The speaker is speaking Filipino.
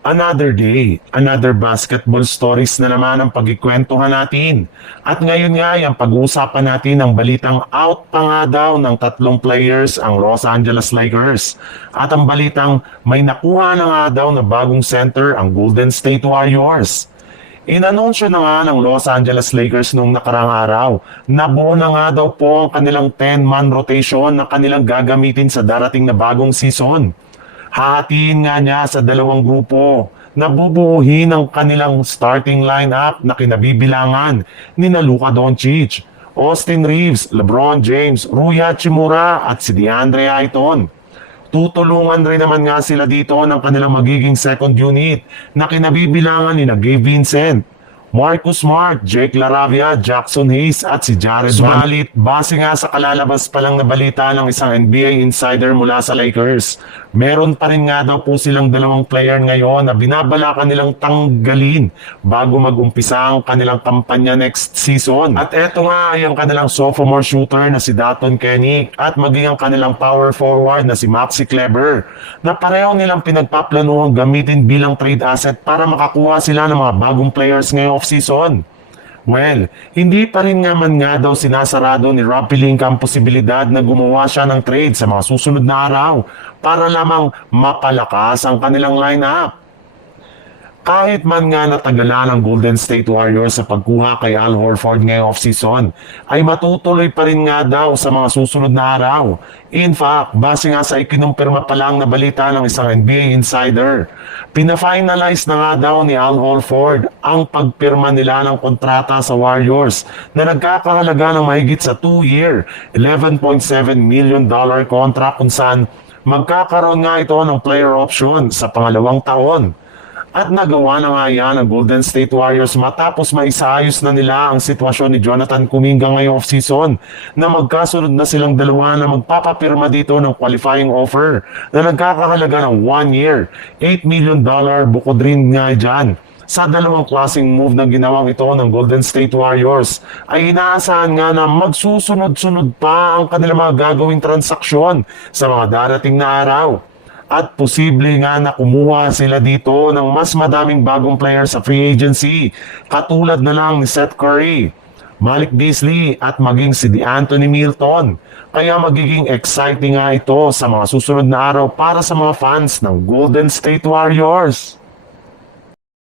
Another day, another basketball stories na naman ang pagkikwentuhan natin. At ngayon nga, yung pag-uusapan natin ang balitang out pa nga daw ng tatlong players ang Los Angeles Lakers. At ang balitang may nakuha na nga daw na bagong center ang Golden State Warriors. Inanunsyo na nga ng Los Angeles Lakers nung nakarang araw na buo na nga daw po ang kanilang 10-man rotation na kanilang gagamitin sa darating na bagong season. Hahatiin nga niya sa dalawang grupo na bubuuhin ang kanilang starting lineup na kinabibilangan ni Luka Doncic, Austin Reeves, LeBron James, Rui Hachimura at si DeAndre Ayton. Tutulungan rin naman nga sila dito ng kanilang magiging second unit na kinabibilangan ni Gabe Vincent, Marcus Smart, Jake LaRavia, Jackson Hayes at si Jared Vanderbilt. Base nga sa kalalabas pa lang na balita ng isang NBA insider mula sa Lakers, meron pa rin nga daw po silang dalawang player ngayon na binabalakan nilang tanggalin bago mag-umpisa ang kanilang kampanya next season. At eto nga ay ang kanilang sophomore shooter na si Dalton Kenny at maging ang kanilang power forward na si Maxi Kleber na pareho nilang pinagpaplanuhang gamitin bilang trade asset para makakuha sila ng mga bagong players ngayong off-season. Well, hindi pa rin naman nga daw sinasarado ni Rob Pelinka ang posibilidad na gumawa siya ng trade sa mga susunod na araw para lamang mapalakas ang kanilang lineup. Kahit man nga natagalan ang Golden State Warriors sa pagkuha kay Al Horford ngayong off-season, ay matutuloy pa rin nga daw sa mga susunod na araw. In fact, base nga sa ikinumpirma pa lang na balita ng isang NBA insider, pina-finalize na nga daw ni Al Horford ang pagpirma nila ng kontrata sa Warriors na nagkakahalaga ng mahigit sa 2-year, $11.7 million contract kung saan magkakaroon nga ito ng player option sa pangalawang taon. At nagawa na nga yan ang Golden State Warriors matapos maisaayos na nila ang sitwasyon ni Jonathan Kuminga ngayong off-season na magkasunod na silang dalawa na magpapapirma dito ng qualifying offer na nagkakahalaga ng 1 year, $8 million bukod rin nga dyan. Sa dalawang klaseng move na ginawang ito ng Golden State Warriors ay inaasahan nga na magsusunod-sunod pa ang kanilang mga gagawing transaksyon sa mga darating na araw. At posible nga na kumuha sila dito ng mas madaming bagong player sa free agency, katulad na lang ni Seth Curry, Malik Beasley at maging si DeAnthony Milton. Kaya magiging exciting nga ito sa mga susunod na araw para sa mga fans ng Golden State Warriors.